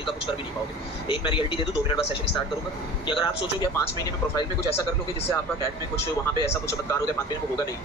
Profile का कुछ कर भी नहीं पाओगे। एक मैं रियलिटी दे दूँ, 2 मिनट बाद सेशन स्टार्ट करूँगा कि अगर आप सोचो कि आप 5 महीने में प्रोफाइल में कुछ ऐसा कर लोगे जिससे आपका कैट में कुछ वहाँ पे ऐसा कुछ चमत्कार हो जाए 5 महीने में, होगा नहीं।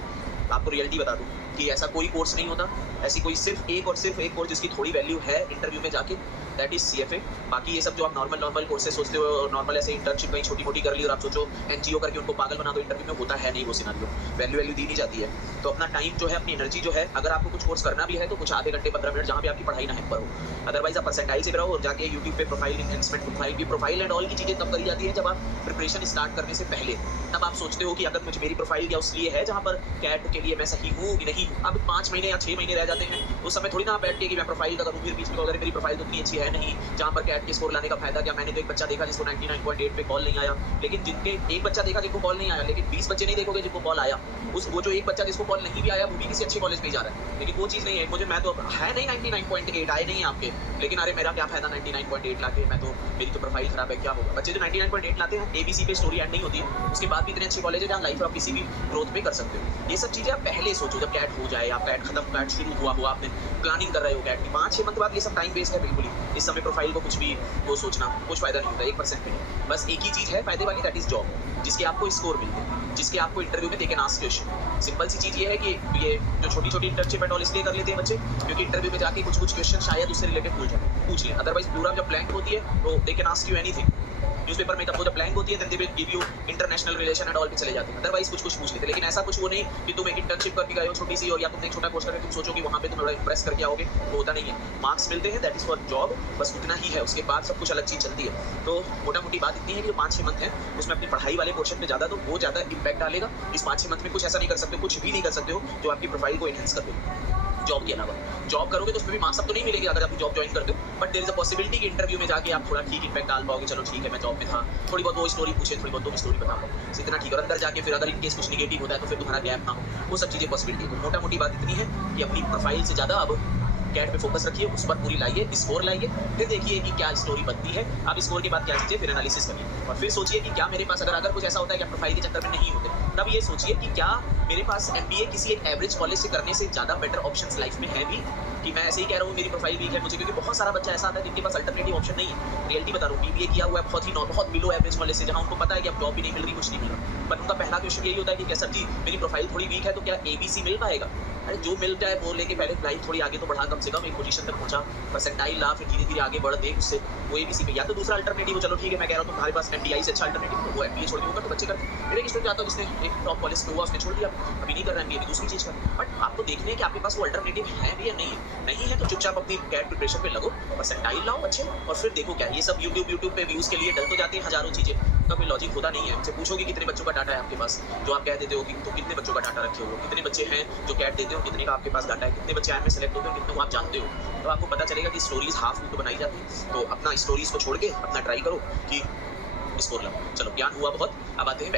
आपको रियलिटी बता दूँ कि ऐसा कोई कोर्स नहीं होता, ऐसी कोई सिर्फ एक और सिर्फ एक कोर्स जिसकी थोड़ी वैल्यू है इंटरव्यू में जाके, दैट इज़ सीएफए। बाकी ये सब जो आप नॉर्मल कोर्सेज सोचते हो, नॉर्मल ऐसे इंटर्नशिप कहीं छोटी-मोटी कर ली और आप सोचो एनजीओ करके उनको पागल बना दो इंटरव्यू में, होता है नहीं वो सिनेरियो। वैल्यू दी नहीं जाती है। तो अपना टाइम जो है, अपनी एनर्जी जो है, अगर आपको कुछ कोर्स करना भी है तो कुछ आधे घंटे 15 मिनट जहाँ पे आपकी पढ़ाई ना हैम्पर हो। अदरवाइज़ आप परसेंटाइल से रहो और जाके यूट्यूब पे profile enhancement, profile and all की चीज़ें तब करी जाती है जब आप प्रिपरेशन स्टार्ट करने से पहले। तब आप सोचते हो कि अगर मुझे मेरी प्रोफाइल या उस लिए है जहाँ पर कैट के लिए मैं सही हूँ कि नहीं। अब 5 महीने या 6 महीने रह जाते हैं, उस समय थोड़ी ना आप बैठ के कि मैं प्रोफाइल का करूँ, फिर बीच में अगर मेरी प्रोफाइल तो इतनी अच्छी है नहीं जहाँ पर कैट के स्कोर लाने का फायदा क्या। मैंने तो एक बच्चा देखा जिसको 99.8 पे कॉल नहीं आया, लेकिन जिनके एक बच्चा देखा जिनको कॉल नहीं आया, लेकिन 20 बच्चे नहीं देखोगे जिनको कॉल आया। वो जो एक बच्चा जिसको कॉल नहीं भी आया वो भी किसी अच्छे कॉलेज में ही जा रहा है, लेकिन वो चीज़ नहीं है। मैं तो है नहीं 99.8 आए नहीं आपके, लेकिन अरे मेरा क्या फायदा 99.8 लाके, मैं तो मेरी तो प्रोफाइल खराब है, क्या होगा। बच्चे जो 99.8 लाते हैं एबीसी पे स्टोरी एंड नहीं होती है, उसके बाद भी इतने अच्छे कॉलेज है जहाँ लाइफ आप किसी भी ग्रोथ पे कर सकते हो। ये सब चीज़ें आप पहले सोचो, जब कैट हो जाए, आप कैट खत्म, कैट शुरू हुआ आपने प्लानिंग कर रहे हो कैट की 5-6 मंथ बाद, ये सब टाइम वेस्ट है बिल्कुल ही। इस समय प्रोफाइल को कुछ भी वो सोचना कुछ फायदा नहीं होता, 1% भी नहीं। बस एक ही चीज़ है फायदे वाली, दैट इज जॉब, जिसके आपको स्कोर मिलते हैं, जिसके आपको इंटरव्यू में they can ask question. Simple सी चीज़ ये है कि ये जो छोटी इंटर्नशिप एंड ऑल इसलिए कर लेते हैं बच्चे क्योंकि इंटरव्यू में जाके कुछ क्वेश्चन शायद उससे रिलेटेड पूछ लें। अदरवाइज पूरा जब ब्लैंक होती है तो they can ask you anything. Newspaper में तब वो जब ब्लैंक होती है then they will give you international relation and all पे चले जाते हैं। अदरवाइज कुछ पूछ लेते हैं, लेकिन ऐसा कुछ वो नहीं कि तुम एक इंटर्नशिप करके गए हो छोटी सी और या तुमने एक छोटा कोर्स करके तुम सोचो कि वहाँ पे तुम बड़ा इंप्रेस करके आओगे, वो होता नहीं है। मार्क्स मिलते हैं, दैट इज फॉर जॉब, बस उतना ही है, उसके बाद सब कुछ अलग चीज़ चलती है। तो मोटा मोटी बात इतनी है कि जो 5-6 मंथ है उसमें अपनी पढ़ाई वाले पोर्शन पे ज़्यादा, तो वो ज़्यादा इंपैक्ट डालेगा। इस 5-6 मंथ में कुछ ऐसा नहीं कर सकते, कुछ भी नहीं कर सकते हो जो आपकी प्रोफाइल को एनहेंस कर दे। जॉब के अलावा जॉब करोगे तो उसमें भी मार्क्स अब तो नहीं मिलेंगे अगर आप जॉब ज्वाइन करते हो, but there is a possibility कि इंटरव्यू में जाके आप थोड़ा ठीक इंपैक्ट डाल पाओगे। चलो ठीक है, मैं जॉब में था, थोड़ी बहुत वो स्टोरी पूछे, थोड़ी बहुत तो स्टोरी बता पाओ, इतना ठीक है। और अंदर जाके फिर अगर इनकेस कुछ निगेटिव होता है तो फिर तुम्हारा गैप ना हो, वो सब चीज़ें पॉसिबिलिटी है। तो मोटा मोटी बात इतनी है कि अपनी प्रोफाइल से ज़्यादा अब कैट पे फोकस रखिए, उस पर पूरी लाइए, स्कोर लाइए, फिर देखिए कि क्या स्टोरी बनती है। आप स्कोर के बाद क्या चीज़ें फिर एनालिसिस करिए और फिर सोचिए कि क्या मेरे पास अगर कुछ ऐसा होता है कि आप प्रोफाइल के चक्कर में नहीं होते, तब ये सोचिए कि क्या मेरे पास एमबीए किसी एक एवरेज कॉलेज से करने से ज़्यादा बेटर ऑप्शंस लाइफ में है भी, कि मैं ऐसे ही कह रहा हूँ मेरी प्रोफाइल वीक है मुझे, क्योंकि बहुत सारा बच्चा ऐसा आता है जिनके पास अल्टरनेटिव ऑप्शन नहीं है। रियलिटी बता रहा हूँ, बीबीए किया हुआ है बहुत बिलो एवरेज कॉलेज से, जहाँ उनको पता है कि अब जॉब भी नहीं मिल रही, कुछ नहीं मिल रहा, पर उनका पहला क्वेश्चन यही होता है कि क्या सर जी मेरी प्रोफाइल थोड़ी वीक है तो क्या एबीसी मिल पाएगा। अरे जो मिल जाए वो लेके पहले लाइफ थोड़ी आगे तो बढ़ा, कम से कम एक पोजीशन तक पहुंचा, परसेंटाइल ला, फिर धीरे धीरे आगे बढ़ दे उससे वो एबीसी पे। या तो दूसरा अल्टरनेटिव, चलो ठीक है मैं कह रहा हूँ तुम्हारे पास एमडीआई से अच्छा अल्टरनेटिव तो वो एमबीए छोड़ दिया, तो बच्चे करते। मेरे एक स्टूडेंट आता है जिसने एक टॉप कॉलेज में हुआ, उसने छोड़ दिया, अभी नहीं कर रहा है एमबीए, दूसरी चीज़ का। बट आपको देखने कि आपके पास वो अल्टरनेटिव है भी या नहीं है तो चुपचाप अपनी कैट प्रिपरेशन पे लगो, परसेंटाइल लाओ अच्छे, और फिर देखो क्या ये सब यूट्यूब पे व्यूज़ के लिए डल तो जाती है हज़ारों चीज़ें, का कोई लॉजिक होता नहीं है। उनसे पूछोगे कितने बच्चों का डाटा है आपके पास, जो आप कह देते हो कि तो कितने बच्चों का डाटा रखे हो, कितने बच्चे हैं जो कैट देते हो, कितने का आपके पास डाटा है, कितने बच्चे आए में सेलेक्ट होते हो, कितने को आप जानते हो, तो आपको पता चलेगा कि स्टोरीज हाफ में तो बनाई जाती है। तो अपना स्टोरीज को छोड़ के अपना ट्राई करो कि स्कोर लाओ। चलो ज्ञान हुआ बहुत, अब आते हैं